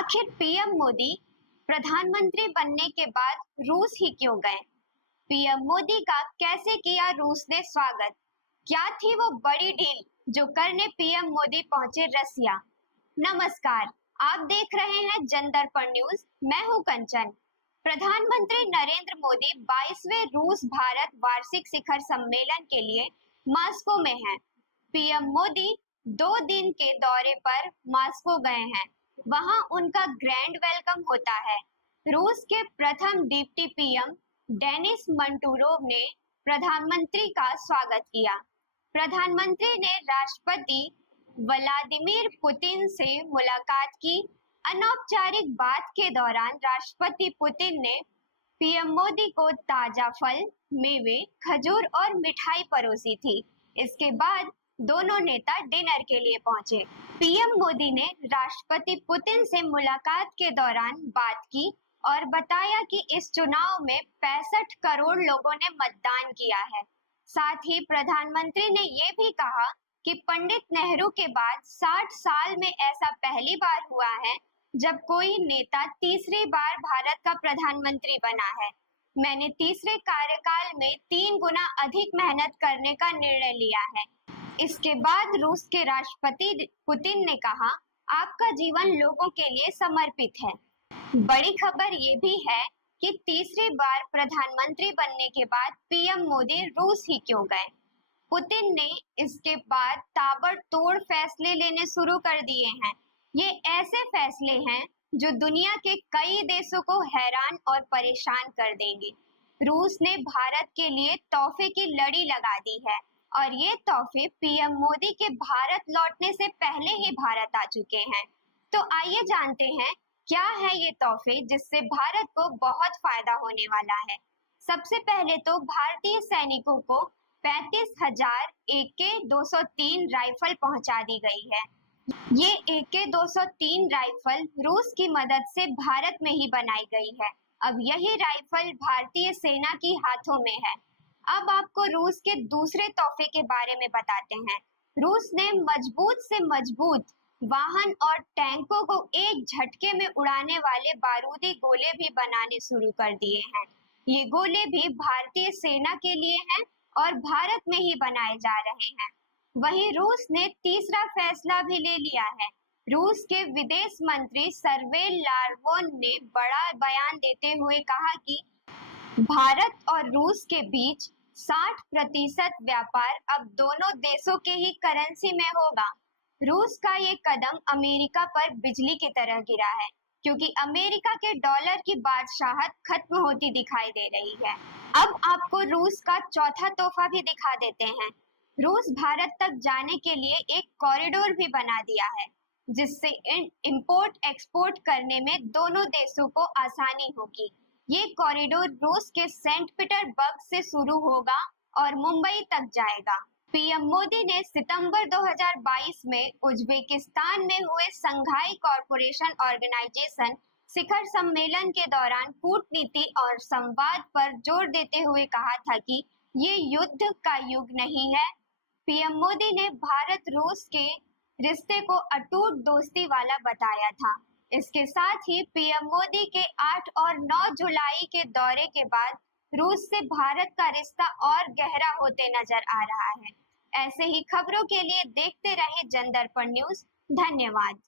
आखिर पीएम मोदी प्रधानमंत्री बनने के बाद रूस ही क्यों गए? पीएम मोदी का कैसे किया रूस ने स्वागत? क्या थी वो बड़ी डील जो करने पीएम मोदी पहुंचे रसिया? नमस्कार, आप देख रहे हैं जनदर्पण न्यूज। मैं हूं कंचन। प्रधानमंत्री नरेंद्र मोदी 22वें रूस भारत वार्षिक शिखर सम्मेलन के लिए मॉस्को में हैं। पीएम मोदी 2 दिन के दौरे पर मॉस्को गए हैं। वहां उनका ग्रैंड वेलकम होता है। रूस के प्रथम डिप्टी पीएम डेनिस मंटूरोव ने प्रधानमंत्री का स्वागत किया। प्रधानमंत्री ने राष्ट्रपति व्लादिमीर पुतिन से मुलाकात की। अनौपचारिक बात के दौरान राष्ट्रपति पुतिन ने पीएम मोदी को ताजा फल, मेवे, खजूर और मिठाई परोसी थी। इसके बाद दोनों नेता डिनर के लिए पहुंचे। पीएम मोदी ने राष्ट्रपति पुतिन से मुलाकात के दौरान बात की और बताया कि इस चुनाव में 65 करोड़ लोगों ने मतदान किया है। साथ ही प्रधानमंत्री ने ये भी कहा कि पंडित नेहरू के बाद 60 साल में ऐसा पहली बार हुआ है जब कोई नेता तीसरी बार भारत का प्रधानमंत्री बना है। मैंने तीसरे कार्यकाल में 3 गुना अधिक मेहनत करने का निर्णय लिया है। इसके बाद रूस के राष्ट्रपति पुतिन ने कहा, आपका जीवन लोगों के लिए समर्पित है। बड़ी खबर ये भी है कि तीसरी बार प्रधानमंत्री बनने के बाद पीएम मोदी रूस ही क्यों गए? पुतिन ने इसके बाद ताबड़तोड़ फैसले लेने शुरू कर दिए हैं। ये ऐसे फैसले हैं जो दुनिया के कई देशों को हैरान और परेशान कर देंगे। रूस ने भारत के लिए तोहफे की लड़ी लगा दी है और ये तोहफे पीएम मोदी के भारत लौटने से पहले ही भारत आ चुके हैं। तो आइए जानते हैं क्या है ये तोहफे जिससे भारत को बहुत फायदा होने वाला है। सबसे पहले तो भारतीय सैनिकों को 35,000 AK-203 राइफल पहुंचा दी गई है। ये AK-203 राइफल रूस की मदद से भारत में ही बनाई गई है। अब यही राइफल भारतीय सेना की हाथों में है। अब आपको रूस के दूसरे तोहफे के बारे में बताते हैं। रूस ने मजबूत से मजबूत वाहन और टैंकों को एक झटके में उड़ाने वाले बारूदी गोले भी बनाने शुरू कर दिए हैं। ये गोले भी भारतीय सेना के लिए हैं और भारत में ही बनाए जा रहे हैं। वहीं रूस ने तीसरा फैसला भी ले लिया है। रूस के विदेश मंत्री सर्गेई लावरोव ने बड़ा बयान देते हुए कहा कि भारत और रूस के बीच 60% व्यापार अब दोनों देशों के ही करेंसी में होगा। रूस का ये कदम अमेरिका पर बिजली की तरह गिरा है क्योंकि अमेरिका के डॉलर की बादशाहत खत्म होती दिखाई दे रही है। अब आपको रूस का चौथा तोहफा भी दिखा देते हैं। रूस भारत तक जाने के लिए एक कॉरिडोर भी बना दिया है जिससे इंपोर्ट एक्सपोर्ट करने में दोनों देशों को आसानी होगी। ये कॉरिडोर रूस के सेंट पीटर्सबर्ग से शुरू होगा और मुंबई तक जाएगा। पीएम मोदी ने सितंबर 2022 में उज्बेकिस्तान में हुए संघाई कॉरपोरेशन ऑर्गेनाइजेशन शिखर सम्मेलन के दौरान कूटनीति और संवाद पर जोर देते हुए कहा था कि ये युद्ध का युग नहीं है। पीएम मोदी ने भारत रूस के रिश्ते को अटूट दोस्ती वाला बताया था। इसके साथ ही पीएम मोदी के 8 और 9 जुलाई के दौरे के बाद रूस से भारत का रिश्ता और गहरा होते नजर आ रहा है। ऐसे ही खबरों के लिए देखते रहे जनदर्पण न्यूज। धन्यवाद।